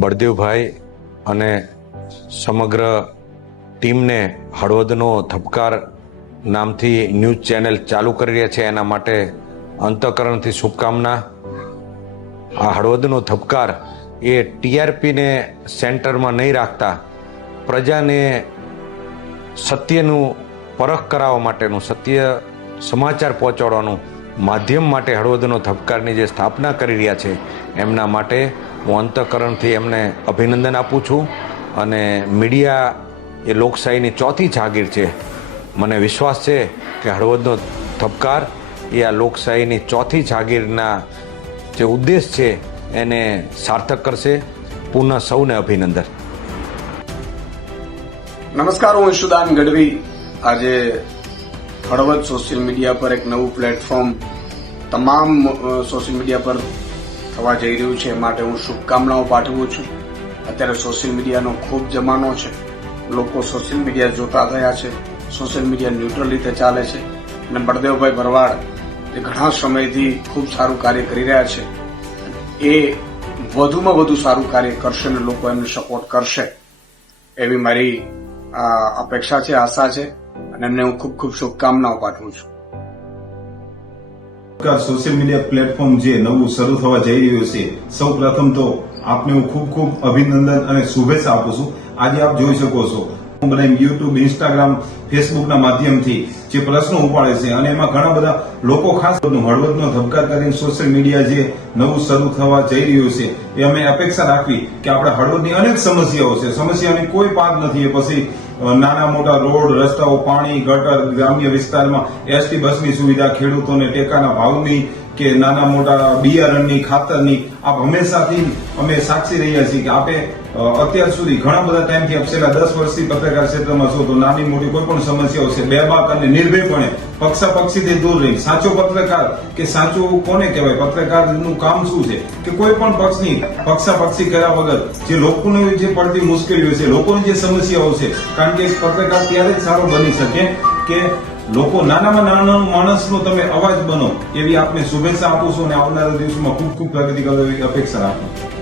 બળદેવભાઈ અને સમગ્ર ટીમને હળવદનો ધબકાર નામથી ન્યૂઝ ચેનલ ચાલુ કરી રહ્યા છે. એના માટે અંતઃકરણથી શુભકામના. આ હળવદનો ધબકાર એ ટીઆરપીને સેન્ટરમાં નહીં રાખતા, પ્રજાને સત્યનું પરખ કરાવવા માટેનું, સત્ય સમાચાર પહોંચાડવાનું માધ્યમ માટે હળવદનો ધબકારની જે સ્થાપના કરી રહ્યા છે, એમના માટે હું અંતઃકરણથી એમને અભિનંદન આપું છું અને મીડિયા એ લોકશાહીની ચોથી જાગીર છે. મને વિશ્વાસ છે કે હળવદનો ધબકાર એ આ લોકશાહીની ચોથી જાગીરના જે ઉદ્દેશ છે એને સાર્થક કરશે. પુનઃ સૌને અભિનંદન. નમસ્કાર, હું ઈશુદાન ગઢવી. આજે હળવદ સોશિયલ મીડિયા પર એક નવું પ્લેટફોર્મ, તમામ સોશિયલ મીડિયા પર થવા જઈ રહ્યું છે એ માટે હું શુભકામનાઓ પાઠવું છું. અત્યારે સોશિયલ મીડિયાનો ખૂબ જમાનો છે. લોકો સોશિયલ મીડિયા જોતા થયા છે. સોશિયલ મીડિયા ન્યુટ્રલ રીતે ચાલે છે. અને બળદેવભાઈ ભરવાડ જે ઘણા સમયથી ખૂબ સારું કાર્ય કરી રહ્યા છે. એ વધુમાં વધુ સારું કાર્ય કરશે અને લોકો એમને સપોર્ટ કરશે. એવી મારી અપેક્ષા છે, આશા છે. અને એમને હું ખૂબ ખૂબ શુભકામનાઓ પાઠવું છું. સોશિયલ મીડિયા પ્લેટફોર્મ જે નવું શરૂ થવા જઈ રહ્યું છે, સૌ પ્રથમ તો આપને હું ખૂબ ખૂબ અભિનંદન અને શુભેચ્છા આપું છું. આજે આપ જોઈ શકો છો બધા યુટ્યુબ ઇન્સ્ટાગ્રામ ફેસબુકના માધ્યમથી જે પ્રશ્નો ઉપાડે છે. અને એમાં ઘણા બધા લોકો ખાસ હળવદનો ધબકાર કરીને સોશિયલ મીડિયા જે નવું શરૂ થવા જઈ રહ્યું છે, એ અમે અપેક્ષા રાખવી કે આપણે હળવદની અનેક સમસ્યાઓ છે. સમસ્યાની કોઈ પાક નથી. એ પછી નાના મોટા રોડ, રસ્તાઓ, પાણી, ગટર, ગ્રામ્ય વિસ્તારમાં એસટી બસની સુવિધા, ખેડૂતોને ટેકાના ભાવની કે નાના મોટા બિયારણની, ખાતરની આપ હંમેશાથી, અમે સાક્ષી રહ્યા છીએ કે આપે અત્યાર સુધી ઘણા બધા ટાઈમથી અપસેલા દસ વર્ષથી પત્રકાર ક્ષેત્રમાં છો, તો નાની મોટી કોઈ પણ સમસ્યાઓ છે, બેબાક અને નિર્ભયપણે પક્ષાપક્ષીથી દૂર રહી સાચો પત્રકાર કે સાચું કોને કહેવાય? પત્રકારનું કામ શું છે? કે કોઈ પણ પક્ષની પક્ષાપક્ષી કર્યા વગર જે લોકોને જે પડતી મુશ્કેલીઓ છે, લોકોની જે સમસ્યાઓ છે, કારણ કે પત્રકાર ત્યારે જ સારો બની શકે કે લોકો નાનામાં નાના માણસનો તમે અવાજ બનો, એવી આપને શુભેચ્છા આપું છું અને આવનારા દિવસોમાં ખૂબ ખૂબ પ્રગતિ કરો એવી અપેક્ષા રાખું છું.